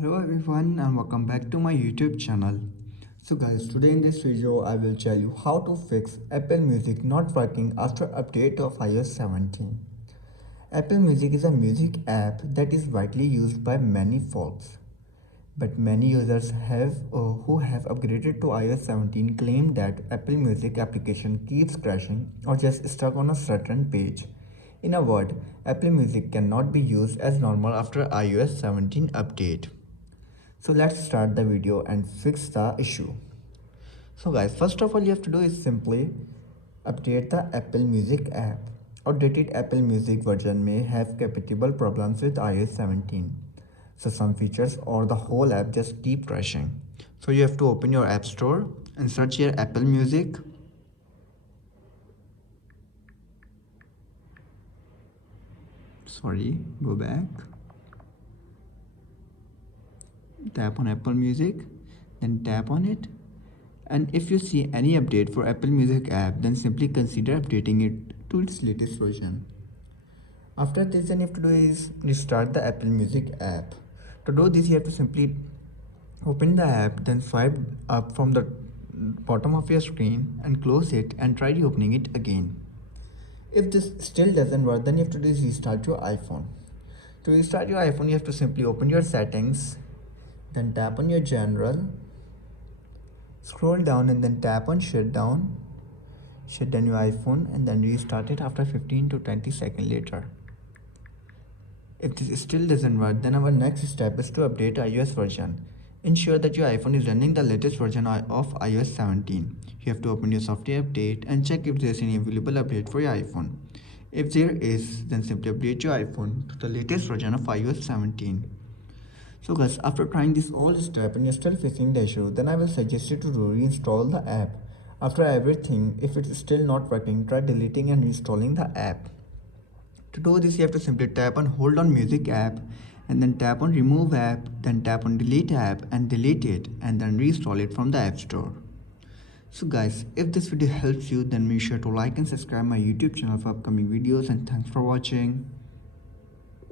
Hello everyone and welcome back to my YouTube channel. So guys, today in this video I will tell you how to fix Apple Music not working after update of iOS 17. Apple Music is a music app that is widely used by many folks. But many users who have upgraded to iOS 17 claim that Apple Music application keeps crashing or just stuck on a certain page. In a word, Apple Music cannot be used as normal after iOS 17 update. So let's start the video and fix the issue. So guys, first of all you have to do is simply update the Apple Music app. Outdated Apple Music version may have compatible problems with iOS 17. So some features or the whole app just keep crashing. So you have to open your app store and search here Apple Music. Go back. Tap on Apple Music, then tap on it, and if you see any update for Apple Music app, then simply consider updating it to its latest version. After this, then you have to do is restart the Apple Music app. To do this, you have to simply open the app, then swipe up from the bottom of your screen and close it and try reopening it again. If this still doesn't work, then you have to do is restart your iPhone. To restart your iPhone, you have to simply open your settings, then tap on your general, scroll down and then tap on shut down your iPhone and then restart it after 15 to 20 seconds later. If this still doesn't work, then our next step is to update iOS version. Ensure that your iPhone is running the latest version of iOS 17. You have to open your software update and check if there is any available update for your iPhone. If there is, then simply update your iPhone to the latest version of iOS 17. So guys, after trying this all step and you're still facing the issue, then I will suggest you to reinstall the app. After everything, if it's still not working, try deleting and reinstalling the app. To do this, you have to simply tap on hold on music app and then tap on remove app, then tap on delete app and delete it and then reinstall it from the app store. So guys, if this video helps you, then make sure to like and subscribe my YouTube channel for upcoming videos, and thanks for watching.